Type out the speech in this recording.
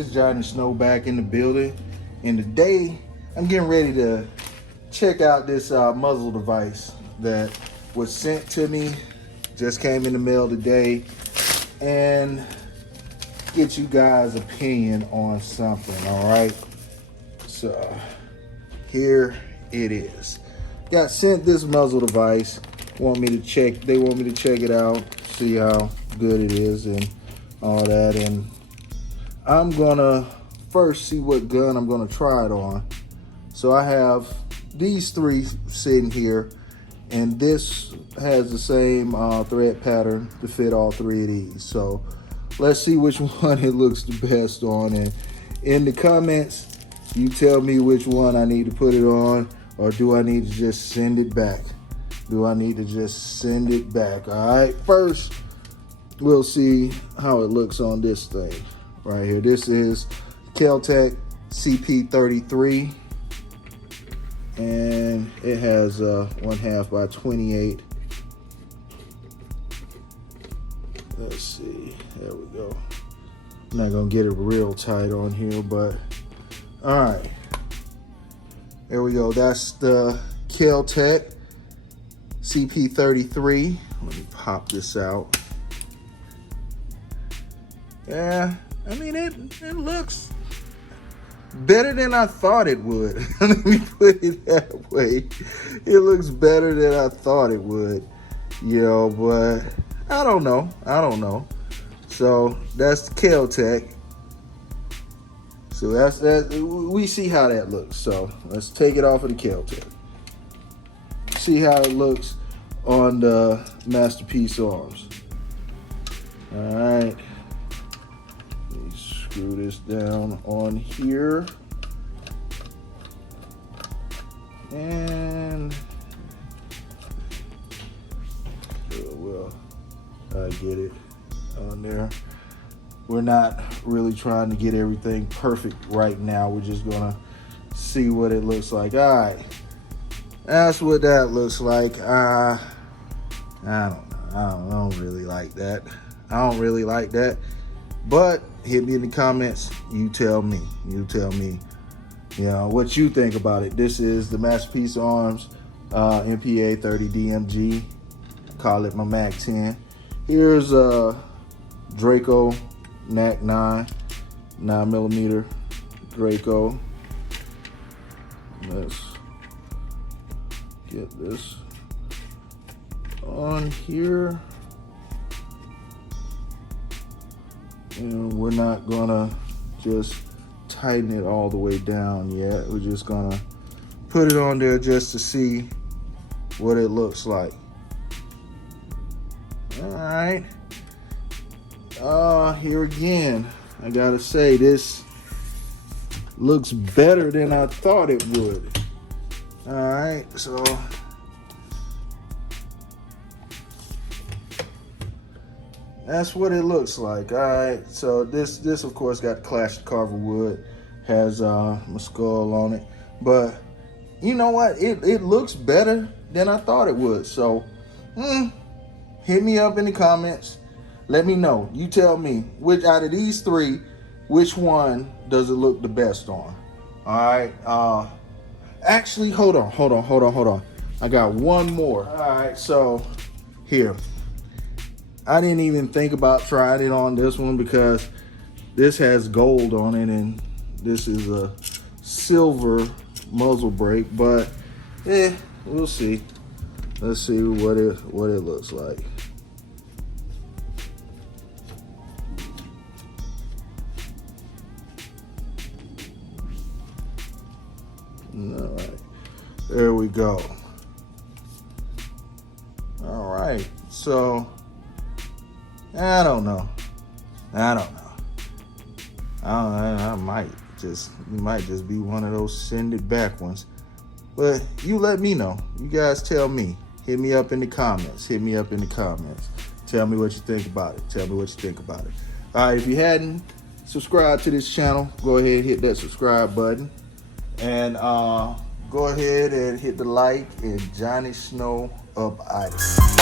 it's Johnny Snow back in the building. And today, I'm getting ready to check out this muzzle device that was sent to me. Just came in the mail today. And get you guys' opinion on something, all right? So, here it is. Got sent this muzzle device. They want me to check it out, see how good it is and all that. And I'm gonna first see what gun I'm gonna try it on. So I have these three sitting here, and this has the same thread pattern to fit all three of these. So let's see which one it looks the best on. And in the comments, you tell me which one I need to put it on, or do I need to just send it back? Do I need to just send it back? All right, first, we'll see how it looks on this thing right here. This is KelTec CP33, and it has 1/2 by 28. Let's see, there we go. I'm not gonna get it real tight on here, but all right. There we go, that's the KelTec CP33. Let me pop this out. Yeah, I mean, it looks better than I thought it would. Let me put it that way. It looks better than I thought it would, you know, but I don't know. So that's the KelTec. So that's that. We see how that looks. So let's take it off of the KelTec. See how it looks on the MasterPiece arms. All right. Let me screw this down on here. And well, I get it on there. We're not really trying to get everything perfect right now. We're just gonna see what it looks like. All right, that's what that looks like. I don't know. I don't really like that. I don't really like that. But hit me in the comments. You tell me. You tell me. You know what you think about it. This is the MasterPiece Arms MPA30DMG. Call it my Mag 10. Here's Draco NAK9 9mm Draco. Let's get this on here, and we're not gonna just tighten it all the way down yet. We're just gonna put it on there just to see what it looks like. All right. Here again, I gotta say, this looks better than I thought it would. All right, so that's what it looks like. All right, so this of course got clashed carver wood, has my skull on it, but you know what? It looks better than I thought it would. So hit me up in the comments. Let me know. You tell me, which out of these three, which one does it look the best on? All right. Actually, hold on. I got one more. All right, so here. I didn't even think about trying it on this one because this has gold on it, and this is a silver muzzle brake, but we'll see. Let's see what it looks like. All right, there we go. All right, so I don't know. I might just be one of those send it back ones. But you let me know. You guys tell me. Hit me up in the comments. Tell me what you think about it. All right, if you hadn't subscribed to this channel, go ahead and hit that subscribe button. And go ahead and hit the like, and Johnny Snow up out.